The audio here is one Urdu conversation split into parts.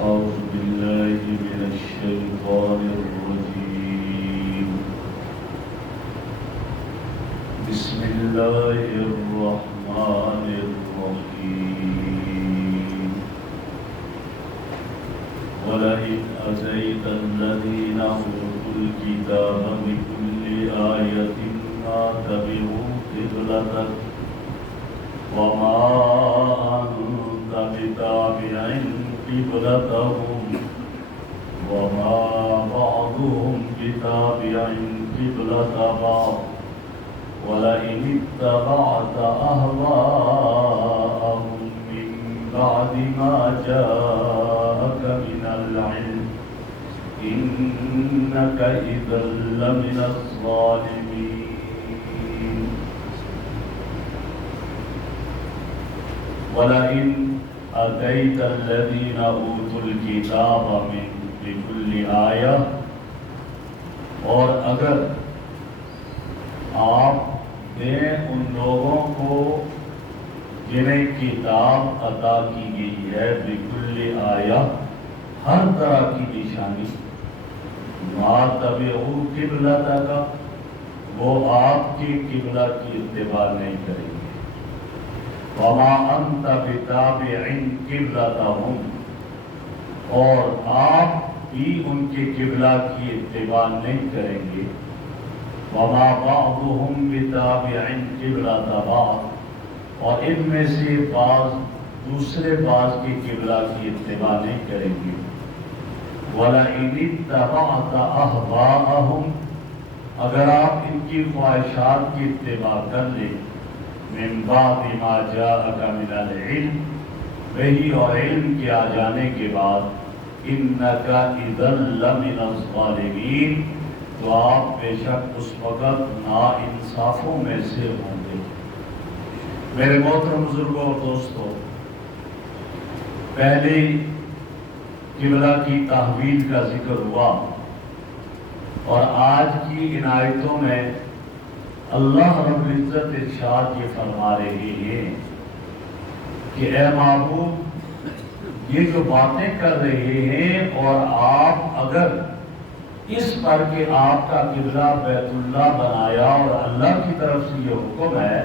أعوذ بالله من الشيطان الرجيم. بسم الله الرحمن الرحيم. ولئن أتيت الذين أوتوا الكتاب بكل آية ما تبعوا قبلتك وما أنت بتابع قبلتهم وما بعضهم بتابع قبلة بعض ولئن اتبعت أهواءهم من بعد ما جاءك من العلم إنك إذا لمن الظالمين. ولئن أتيت الذين أوتوا الكتاب بكل آية، اور اگر آپ دیں ان لوگوں کو جنہیں کتاب عطا کی گئی ہے بکل آیہ، ہر طرح کی نشانی، ما تبعوا قبلتک، وہ آپ کی قبلہ کی اتباع نہیں کریں گے، وما انت بتابع قبلتهم، اور آپ بھی ان کے قبلہ کی اتباع نہیں کریں گے، وما بعضهم بتابع قبلة بعض، اور ان میں سے بعض دوسرے بعض کی قبلہ کی اتباع نہیں کریں گے، وَلَئِنِ اتَّبَعْتَ أَهْوَاءَهُمْ، اگر آپ ان کی خواہشات کی اتباع کر لیں، من بعد ما جاءك من العلم، وہی اور علم کے آ جانے کے بعد، انك اذا لمن الظالمین، تو آپ بے شک اس وقت ناانصافوں میں سے ہوں گے۔ میرے محترم بزرگوں اور دوستوں، پہلی قبلہ کی تحویل کا ذکر ہوا، اور آج کی ان آیتوں میں اللہ رب العزت ارشاد یہ فرما رہے ہیں کہ اے معبود، یہ جو باتیں کر رہے ہیں، اور آپ اگر اس پر کہ آپ کا قبلہ بیت اللہ بنایا اور اللہ کی طرف سے یہ حکم ہے،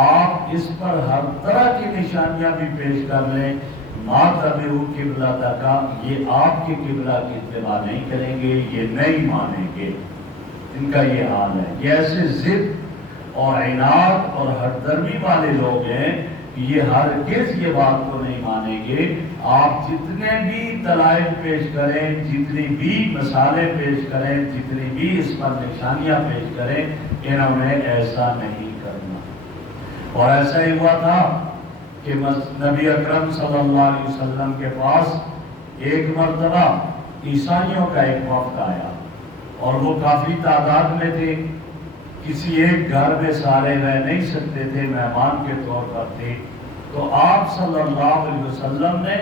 آپ اس پر ہر طرح کی نشانیاں بھی پیش کر لیں، ما تبعوا قبلتک، یہ آپ کی قبلہ کی اتباع نہیں کریں گے، یہ نہیں مانیں گے۔ ان کا یہ حال ہے، یہ ایسے ضد اور عناد اور ہردرمی والے لوگ ہیں کہ یہ ہرگز یہ بات کو نہیں مانیں گے، آپ جتنے بھی دلائل پیش کریں، جتنی بھی مثالیں پیش کریں، جتنی بھی اس پر نشانیاں پیش کریں، انہوں نے ایسا نہیں کرنا۔ اور ایسا ہی ہوا تھا کہ نبی اکرم صلی اللہ علیہ وسلم کے پاس ایک مرتبہ عیسائیوں کا ایک وفد آیا، اور وہ کافی تعداد میں تھے، کسی ایک گھر میں سارے رہ نہیں سکتے تھے، مہمان کے طور پر تھے۔ تو آپ صلی اللہ علیہ وسلم نے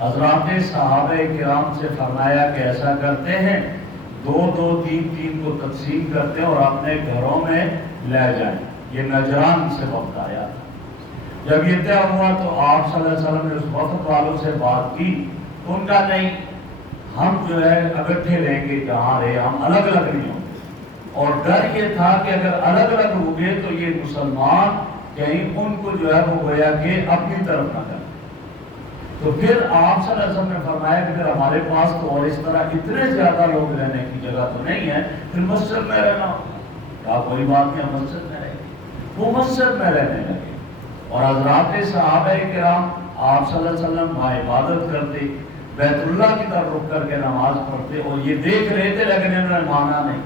حضرات صحابہ کرام سے فرمایا کہ ایسا کرتے ہیں، دو دو تین تین کو تقسیم کرتے ہیں اور اپنے گھروں میں لے جائیں۔ یہ نجران سے وقت آیا تھا۔ جب یہ طے ہوا تو آپ صلی اللہ علیہ وسلم نے اس وقت والوں سے بات کی، ان کا نہیں، ہم جو ہے اکٹھے رہیں گے، جہاں رہے ہم الگ الگ نہیں ہوں گے۔ اور ڈر یہ تھا کہ اگر الگ الگ ہو گئے تو یہ مسلمان کہیں ان کو جو ہے وہ گویا کہ اپنی طرف نہ کریں۔ تو پھر آپ صلی اللہ علیہ وسلم نے فرمایا کہ پھر ہمارے پاس تو اور اس طرح اتنے زیادہ لوگ رہنے کی جگہ تو نہیں ہے، پھر مسجد میں رہنا ہوگا۔ کہا کوئی بات نہیں، ہم مسجد میں رہیں گے۔ وہ مسجد میں رہنے لگے، اور حضرات صحابہ کرام آپ صلی اللہ علیہ وسلم عبادت کرتے، بیت اللہ کی طرف رک کر کے نماز پڑھتے، اور یہ دیکھ رہے تھے لیکن انہوں نے مانا نہیں۔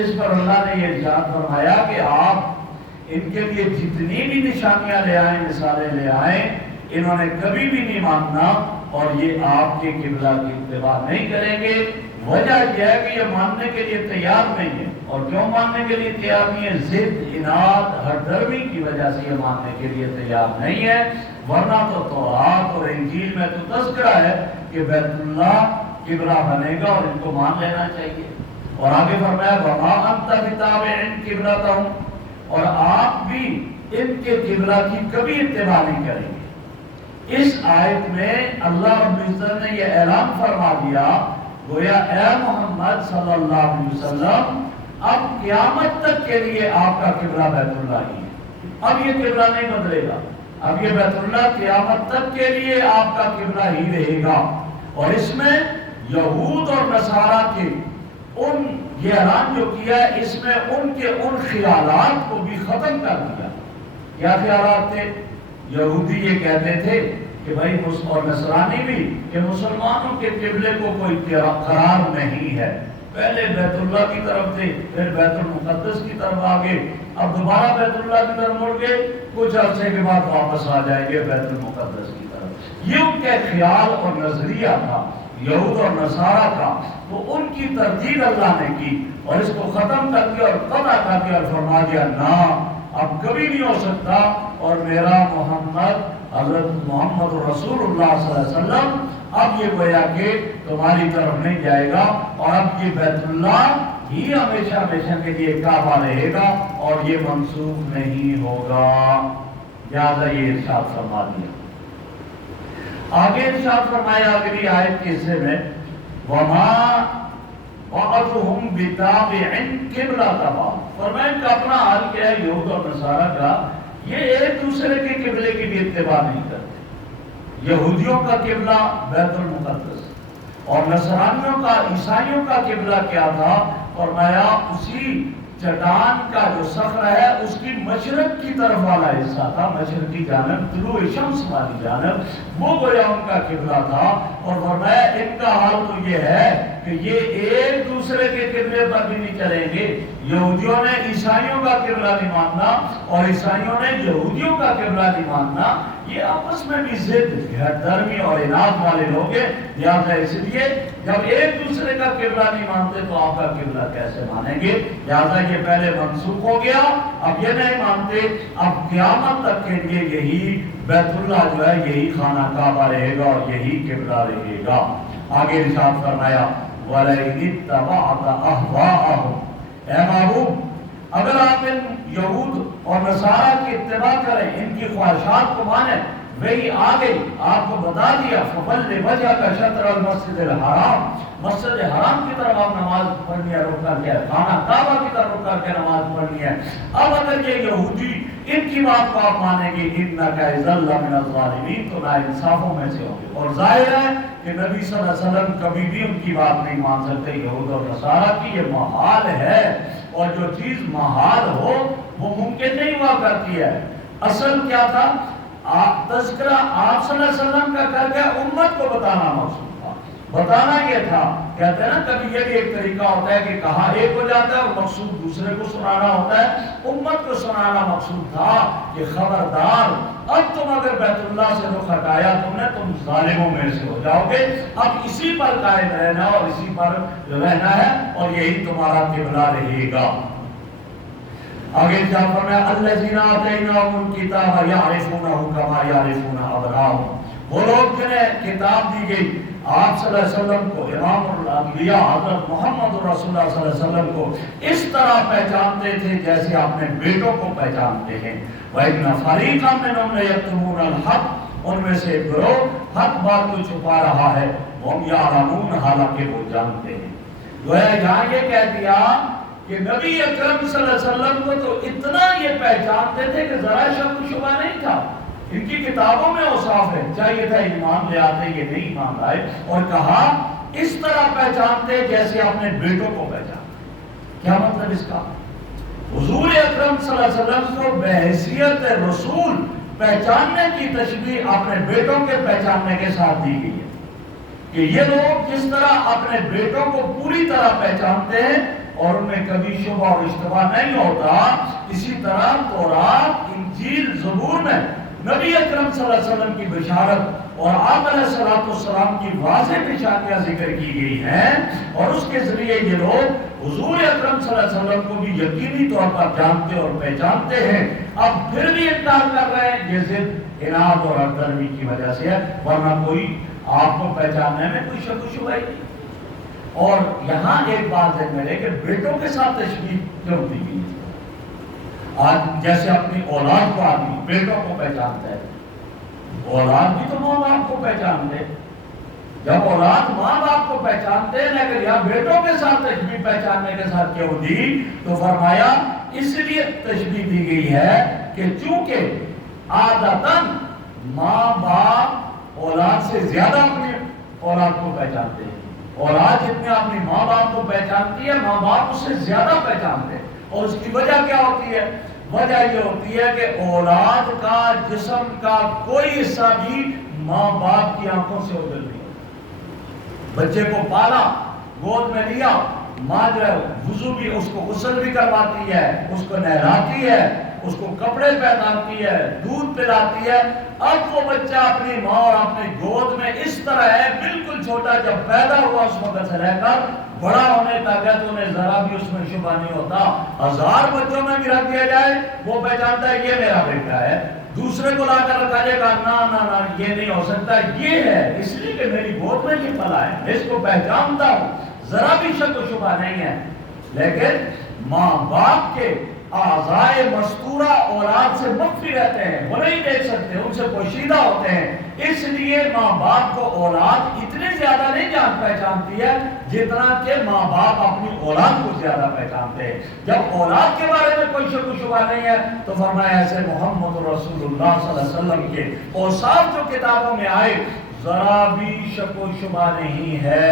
اس پر اللہ نے یہ ارشاد فرمایا کہ آپ ان کے لیے جتنی بھی نشانیاں لے آئیں، مثالیں لے آئیں، انہوں نے کبھی بھی نہیں ماننا، اور یہ آپ کے قبلہ کی اتباع نہیں کریں گے۔ وجہ یہ ہے کہ یہ ماننے کے لیے تیار نہیں ہے، اور کیوں ماننے کے لیے تیار نہیں ہے؟ ضد، عناد، ہردرمی کی وجہ سے یہ ماننے کے لیے تیار نہیں ہے، ورنہ تو تورات اور انجیل میں تو تذکرہ ہے کہ بیت اللہ قبلہ بنے گا اور ان کو مان لینا چاہیے۔ اور آگے فرمایا وَمَا أَنْتَ بِتَابِعٍ قِبْلَتَهُمْ، اور آپ بھی ان کے قبلہ کی کبھی اتباع نہیں کریں گے۔ اس آیت میں اللہ رب العزت نے یہ اعلان فرما دیا گویا اے محمد صلی اللہ علیہ وسلم اب قیامت تک کے لیے آپ کا قبلہ بیت اللہ ہی ہے، اب یہ قبلہ نہیں بدلے گا، اب یہ بیت اللہ قیامت تک کے لیے آپ کا قبلہ ہی رہے گا۔ اور اس میں یہود اور نصارہ کے یہ اعلان جو کیا ہے اس میں ان کے ان خیالات کو بھی ختم کر دیا۔ کیا خیالات تھے؟ یہودی یہ کہتے تھے کہ بھائی اور نصرانی بھی کہ مسلمانوں کے قبلے کو کوئی قرار نہیں ہے، پہلے بیت اللہ کی طرف تھے، پھر بیت المقدس کی طرف آگے، اب دوبارہ بیت اللہ کی طرف مڑ گئے، کچھ عرصے کے بعد واپس آ جائیں گے بیت المقدس کی طرف۔ یہ ان کے خیال اور نظریہ تھا یہود اور نصارہ کا، تو ان کی تردید اللہ نے کی اور اس کو ختم کر دیا اور قطع کر دیا اور فرما دیا نہ اب کبھی نہیں ہو سکتا، اور میرا محمد حضرت محمد رسول اللہ صلی اللہ علیہ وسلم اب یہ گویا کہ تمہاری طرف نہیں جائے گا، اور اب یہ بیت اللہ ہی ہمیشہ ہمیشہ کے لیے کعبہ رہے گا اور یہ منسوخ نہیں ہوگا۔ لہٰذا یہ ارشاد فرما دیا۔ آگے ارشاد فرمایا اگلی آیت کے حصے میں وما وَأَذُهُمْ بِتَابِعٍ قِبْلَتَهُمْ، فرمایا کہ اپنا حال کیا ہے یہود اور نصارہ کا، یہ ایک دوسرے کے قبلے کی بھی اتباع نہیں کرتے۔ یہودیوں کا قبلہ بیت المقدس اور نصرانیوں کا عیسائیوں کا قبلہ کیا تھا؟ فرمایا اسی چٹان کا جو صخرہ ہے اس کی مشرق کی طرف والا حصہ تھا، مشرقی جانب طلوع شمس والی جانب، وہ گویا ان کا قبلہ تھا۔ اور فرمایا ان کا حال تو یہ ہے کہ یہ ایک دوسرے کے قبلے پر بھی نہیں چلیں گے، یہودیوں نے عیسائیوں کا قبلہ نہیں ماننا اور عیسائیوں نے یہودیوں کا قبلہ نہیں ماننا، یہ آپس میں بھی ضد درمی اور اناد والے لوگ ہیں۔ لہٰذا اس لیے جب ایک دوسرے کا قبلہ نہیں مانتے تو آپ کا قبلہ کیسے مانیں گے؟ لہٰذا یہ پہلے منسوخ ہو گیا، اب یہ نہیں مانتے، اب قیامت تک کے لیے یہی بیت اللہ جو ہے یہی خانہ کعبہ رہے گا اور یہی قبلہ رہے گا۔ آگے ارشاد فرمایا وَلَئِنِ اتَّبَعْتَ أَهْوَاءَهُمْ، اے محبوب اگر آپ ان یہود اور نصارہ کی اتباع کریں، ان کی خواہشات کو مانیں، وہی آگے آپ کو بتا دیا فَوَلِّ وَجْهَكَ شَطْرَ الْمَسْجِدِ الْحَرَامِ، مسجد حرام کی طرف آپ نماز پڑھنی ہے رک کر کے، خانہ کعبہ کی طرف رک کر کے نماز پڑھنی ہے۔ اب اگر یہ یہودی ان کی بات کو آپ مانیں گے إِنَّكَ إِذًا لَّمِنَ الظَّالِمِينَ، تو ناانصافوں میں سے ہوں گے۔ اور ظاہر ہے کہ نبی صلی اللہ علیہ وسلم کبھی بھی ان کی بات نہیں مان سکتے یہود اور نصارہ کی، یہ محال ہے، اور جو چیز محال ہو وہ ممکن نہیں ہوا کرتی ہے۔ اصل کیا تھا؟ تذکرہ آپ صلی اللہ علیہ وسلم کا کر کے امت کو بتانا مقصود تھا، بتانا یہ تھا۔ کہتے ہیں نا کبھی یہ بھی ایک طریقہ ہوتا ہے کہ کہا ایک ہو جاتا ہے اور مقصود دوسرے کو سنانا ہوتا ہے، امت کو سنانا مقصود تھا کہ خبردار اب تم اگر بیت اللہ سے رخ ہٹایا تم نے، تم ظالموں میں سے ہو جاؤ گے، اب اسی پر قائم رہنا اور اسی پر رہنا ہے اور یہی تمہارا قبلہ رہے گا۔ آگے کیا فرمایا الذین آتیناہم الکتاب یعرفونہ کما یعرفون ابناءہم، وہ لوگ جنہیں کتاب دی گئی آپ صلی اللہ علیہ وسلم کو، امام الانبیاء حضرت محمد رسول اللہ صلی اللہ علیہ وسلم کو اس طرح پہچانتے تھے جیسے اپنے بیٹوں کو پہچانتے ہیں۔ وَإِنَّ فَرِيقًا مِّنْهُمْ لَيَكْتُمُونَ الْحَقَّ، ان میں سے ایک گروہ حق بات کو چھپا رہا ہے، وَهُمْ يَعْلَمُونَ، حالانکہ وہ جانتے ہیں۔ جو ہے یہاں یہ کہہ دیا کہ نبی اکرم صلی اللہ علیہ وسلم کو تو اتنا یہ پہچانتے تھے کہ ذرا شک و شبہ نہیں تھا، ان کی کتابوں میں اوصاف ہے، چاہیے تھا ایمان لے آتے، یہ نہیں ایمان لائے، اور کہا اس طرح پہچانتے جیسے اپنے بیٹوں کو پہچانتے۔ کیا مطلب اس کا؟ حضور اکرم صلی اللہ علیہ وسلم کو بحیثیت رسول پہچاننے کی تشبیہ اپنے بیٹوں کے پہچاننے کے ساتھ دی گئی ہے کہ یہ لوگ جس طرح اپنے بیٹوں کو پوری طرح پہچانتے ہیں اور ان میں کبھی شبہ اور اشتباہ نہیں ہوتا، اسی طرح تورات، انجیل، زبور میں نبی اکرم صلی اللہ علیہ وسلم کی بشارت اور آپ علیہ السلام کی واضح نشانیاں ذکر کی گئی ہیں، اور اس کے ذریعے یہ لوگ حضور اکرم صلی اللہ علیہ وسلم کو بھی یقینی طور پر جانتے اور پہچانتے ہیں۔ اب پھر بھی انکار کر رہے ہیں، یہ ضد اناد اور ہردرمی کی وجہ سے ہے، ورنہ کوئی آپ کو پہچاننے میں کوئی شک و شبہ ہی نہیں۔ اور یہاں ایک بات ذہن میں رہے کہ بیٹوں کے ساتھ تشبیہ کیوں دی گئی؟ آج جیسے اپنی اولاد کو آدمی بیٹوں کو پہچانتا ہے، اولاد بھی تو ماں باپ کو پہچانتے. جب اولاد ماں باپ کو پہچانتے ہیں لیکن یا بیٹوں کے ساتھ تشبیہ پہچاننے کے ساتھ کیوں دی؟ تو فرمایا اس لیے تشبیہ دی گئی ہے کہ چونکہ عادتاً ماں باپ اولاد سے زیادہ اپنی اولاد کو پہچانتے ہیں. اولاد جتنے اپنی ماں باپ کو پہچانتی ہے ماں باپ اس سے زیادہ پہچانتے ہیں. اور اس کی وجہ کیا ہوتی ہے؟ وجہ یہ ہوتی ہے کہ اولاد کا جسم کا کوئی حصہ بھی ماں باپ کی آنکھوں سے اوجھل نہیں. بچے کو پالا، گود میں لیا، ماں جو ہے وضو بھی اس کو غسل بھی کرواتی ہے، اس کو نہلاتی ہے، اس کو کپڑے پہناتی ہے، دودھ پلاتی ہے. اب وہ بچہ اپنی ماں اور اپنی گود میں اس طرح ہے بالکل چھوٹا، جب پیدا ہوا اس وقت سے لے کر بڑا ہونے تک ہے تو انہیں ذرا بھی اس میں شبہ نہیں ہوتا. 1000 بچوں میں بھی رکھ دیا جائے وہ پہچانتا ہے یہ میرا بیٹا ہے. دوسرے کو لا کر رکھا جائے گا نا یہ نہیں ہو سکتا، یہ ہے اس لیے کہ میری گود میں یہ پلا ہے، میں اس کو پہچانتا ہوں، ذرا بھی شک و شبہ نہیں ہے. لیکن ماں باپ کے اعضائے مستورہ اولاد سے مخفی رہتے ہیں، وہ نہیں دیکھ سکتے، ان سے پوشیدہ ہوتے ہیں. اس لیے ماں باپ کو اولاد اتنے زیادہ نہیں جان پہچانتی ہے جتنا کہ ماں باپ اپنی اولاد کو زیادہ پہچانتے ہیں. جب اولاد کے بارے میں کوئی شک و شبہ نہیں ہے تو فرمایا ایسے محمد رسول اللہ صلی اللہ علیہ وسلم کے اوصاف جو کتابوں میں آئے ذرا بھی شک و شبہ نہیں ہے.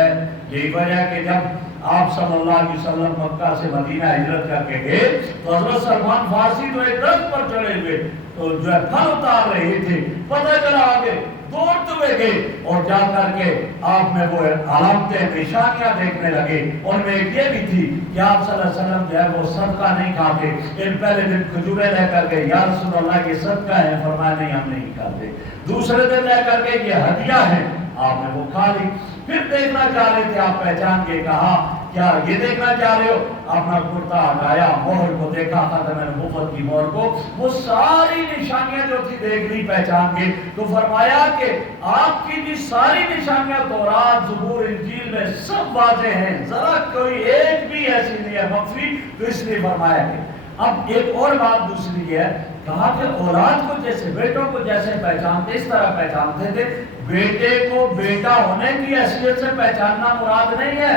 یہی وجہ کہ جب آپ صلی اللہ علیہ وسلم مکہ سے مدینہ ہجرت کر کے گئے تو حضرت سلمان فارسی تو ایک درخت پر چڑھے ہوئے تو جو ہے پھل اتار رہے تھے، پتہ چلا آگے دوڑتے ہوئے گئے اور جا کر کے آپ میں وہ علامتیں نشانیاں دیکھنے لگے. اور میں ایک یہ بھی تھی کہ آپ صلی اللہ علیہ وسلم جو ہے وہ صدقہ نہیں کھاتے. ان پہلے دن کھجوریں لے کر کے یا رسول اللہ یہ صدقہ ہے، فرمایا نہیں ہم نہیں کھاتے. دوسرے دن لے کر کے یہ ہدیہ ہے، آپ نے وہ کھا لی. پھر دیکھنا چاہ رہے تھے، آپ پہچان کے کہا کیا یہ دیکھنا چاہ رہے ہو؟ اپنا کرتا ہٹایا، مہر کو دیکھا، خاتم نبوت کی مہر کو، وہ ساری نشانیاں جو تھی دیکھ لی پہچان کے. تو فرمایا کہ آپ کی بھی ساری نشانیاں تورات، زبور، انجیل میں سب واضح ہیں، ذرا کوئی ایک بھی ایسی نہیں ہے مخفی. تو اس لیے فرمایا کہ اب ایک اور بات دوسری ہے، کہا کہ اولاد کو جیسے بیٹوں کو جیسے پہچانتے اس طرح پہچانتے تھے. بیٹے کو بیٹا ہونے کی حیثیت سے پہچاننا مراد نہیں ہے،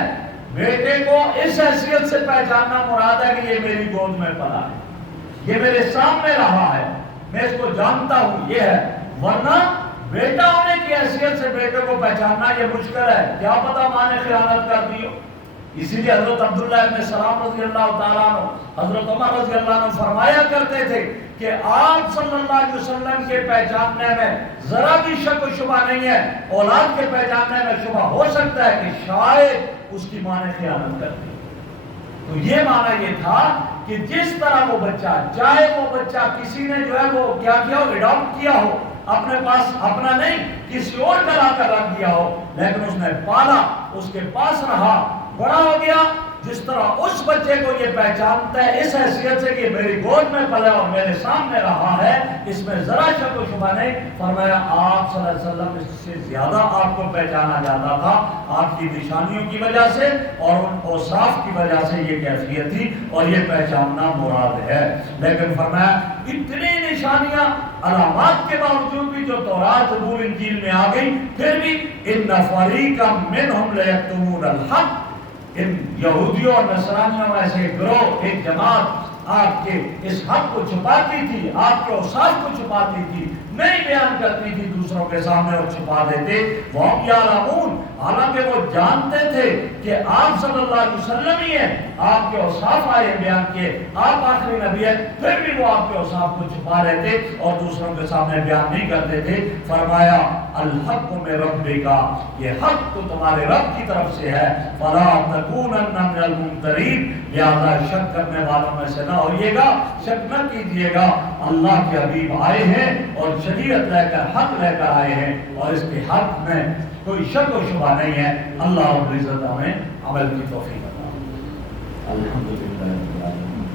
بیٹے کو اس حیثیت سے پہچاننا مراد ہے کہ یہ میری گود میں پلا ہے، یہ میرے سامنے رہا ہے، میں اس کو جانتا ہوں، یہ ہے. ورنہ بیٹا ہونے کی حیثیت سے بیٹے کو پہچاننا یہ مشکل ہے، کیا پتا ماں نے خیانت کر دی ہو. اسی لیے حضرت عبداللہ ابن سلام رضی اللہ تعالیٰ عنہ، حضرت عمر رضی اللہ عنہ فرمایا کرتے تھے کہ آپ صلی اللہ علیہ وسلم کے پہچاننے میں ذرا بھی شک و شبہ نہیں ہے. اولاد کے پہچاننے میں شبہ ہو سکتا ہے کہ شاید اس کی ماں نے خیانت کر دی. تو یہ معنی یہ تھا کہ جس طرح وہ بچہ، چاہے وہ بچہ کسی نے جو ہے وہ کیا کیا ہو، اڈاپٹ کیا ہو، اپنے پاس اپنا نہیں کسی اور کا لا کر رکھ دیا ہو، لیکن اس نے پالا، اس کے پاس رہا، بڑا ہو گیا، جس طرح اس بچے کو یہ پہچانتا ہے اس حیثیت سے کہ میری گود میں پلا اور میرے سامنے رہا ہے، اس میں ذرا شک و شبہ نہیں. فرمایا آپ صلی اللہ علیہ وسلم اس سے زیادہ آپ کو پہچانا جاتا تھا آپ کی نشانیوں کی وجہ سے اور ان اوصاف کی وجہ سے. یہ کیفیت تھی اور یہ پہچاننا مراد ہے. لیکن فرمایا اتنی نشانیاں علامات کے باوجود بھی جو تورات، زبور، انجیل میں آ گئی، پھر بھی ان فریقا منہم لیکتمون الحق، ان یہودیوں اور نصرانیوں میں سے ایک گروہ، ایک جماعت آپ کے اس حق کو چھپاتی تھی، آپ کے اوصاف کو چھپاتی تھی، نہیں بیان کرتی تھی دوسروں کے سامنے اور چھپا دیتے. وَهُمْ يَعْلَمُونَ، حالانکہ وہ جانتے تھے کہ آپ صلی اللہ علیہ وسلم ہی ہیں، آپ کے اوصاف آئے بیان کیے، آپ آخری نبی ہیں، پھر بھی وہ آپ کے اوصاف کو چھپا لیتے اور دوسروں کے سامنے بیان نہیں کرتے تھے. فرمایا الحق من ربک، یہ حق تو تمہارے رب کی طرف سے ہے. فلا تکونن من الممترین، لہذا شک کرنے والوں میں سے نہ ہوئیے گا، شک نہ کیجیے گا. اللہ کے حبیب آئے ہیں اور شریعت لے کر، حق لے کر آئے ہیں اور اس کے حق میں کوئی شک و شبہ نہیں ہے. اللہ رب العزت ہمیں عمل کی توفیق عطا فرمائے. الحمدللہ رب العالمین،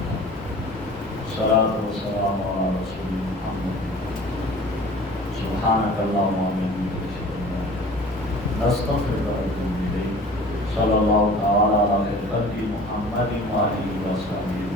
والصلاۃ والسلام علی رسول محمد. سبحانک اللہم وبحمدک، اشہد ان لا الہ الا انت، استغفرک واتوب الیک. صلی اللہ تعالی علی خیر خلق محمد و آلہ وصحبہ.